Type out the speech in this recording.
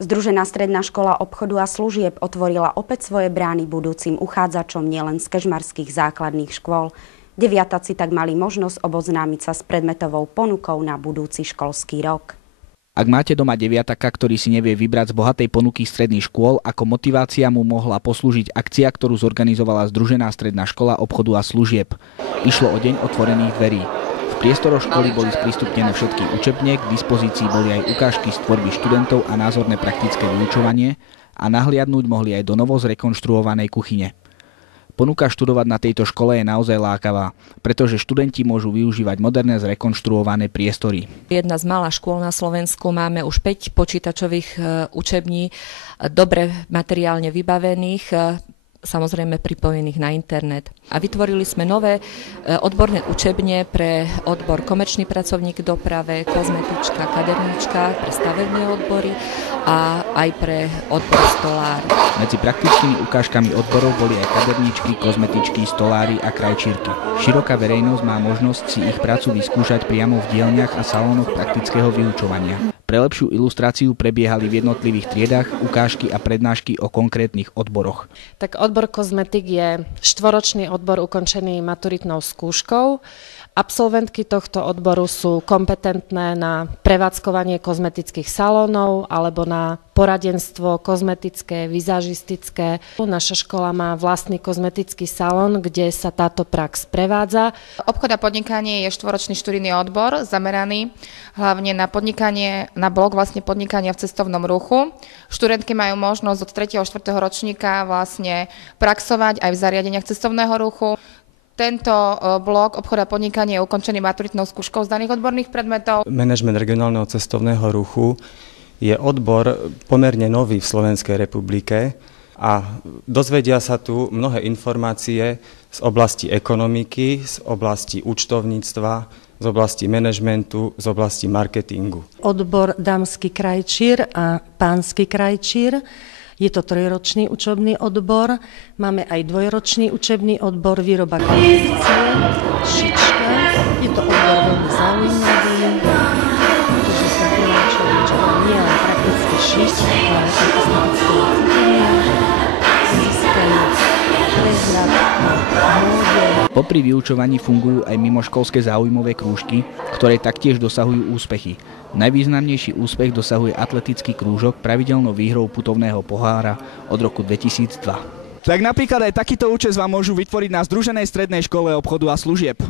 Združená stredná škola obchodu a služieb otvorila opäť svoje brány budúcim uchádzačom nielen z kežmarských základných škôl. Deviatáci tak mali možnosť oboznámiť sa s predmetovou ponukou na budúci školský rok. Ak máte doma deviataka, ktorý si nevie vybrať z bohatej ponuky stredných škôl, ako motivácia mu mohla poslúžiť akcia, ktorú zorganizovala Združená stredná škola obchodu a služieb. Išlo o deň otvorených dverí. V priestoroch školy boli sprístupnené všetky učebne, k dispozícii boli aj ukážky z tvorby študentov a názorné praktické vyučovanie a nahliadnúť mohli aj do novo zrekonštruovanej kuchyne. Ponuka študovať na tejto škole je naozaj lákavá, pretože študenti môžu využívať moderné zrekonštruované priestory. Jedna z mála škôl na Slovensku, máme už 5 počítačových učební, dobre materiálne vybavených, samozrejme pripojených na internet. A vytvorili sme nové odborné učebne pre odbor komerčný pracovník v doprave, kozmetička, kaderníčka, pre stavebné odbory a aj pre odbor stolár. Medzi praktickými ukážkami odborov boli aj kaderníčky, kozmetičky, stolári a krajčírky. Široká verejnosť má možnosť si ich prácu vyskúšať priamo v dielniach a salónoch praktického vyučovania. Pre lepšiu ilustráciu prebiehali v jednotlivých triedách ukážky a prednášky o konkrétnych odboroch. Tak odbor kozmetik je štvoročný odbor ukončený maturitnou skúškou. Absolventky tohto odboru sú kompetentné na prevádzkovanie kozmetických salónov alebo na poradenstvo kozmetické, vizažistické. Naša škola má vlastný kozmetický salón, kde sa táto prax prevádza. Obchod a podnikanie je štvoročný študijný odbor zameraný hlavne na podnikanie, na blok vlastne podnikania v cestovnom ruchu. Študentky majú možnosť od 3. a 4. ročníka vlastne praxovať aj v zariadeniach cestovného ruchu. Tento blok obchod a podnikanie je ukončený maturitnou skúškou z daných odborných predmetov. Manažment regionálneho cestovného ruchu je odbor pomerne nový v Slovenskej republike a dozvedia sa tu mnohé informácie z oblasti ekonomiky, z oblasti účtovníctva, z oblasti manažmentu, z oblasti marketingu. Odbor dámsky krajčír a pánsky krajčír. Je to 3-ročný učebný odbor, máme aj 2-ročný učebný odbor výroba konfekcie, šička. Je to odbor veľmi zaujímavý, pretože sa prináša nie len prakticky šiť, ale aj kozmetické cítenia, získajú prehľad a móde. Popri vyučovaní fungujú aj mimoškolské záujmové krúžky, ktoré taktiež dosahujú úspechy. Najvýznamnejší úspech dosahuje atletický krúžok pravidelnou výhrou putovného pohára od roku 2002. Tak napríklad aj takýto účes vám môžu vytvoriť na Združenej strednej škole obchodu a služieb.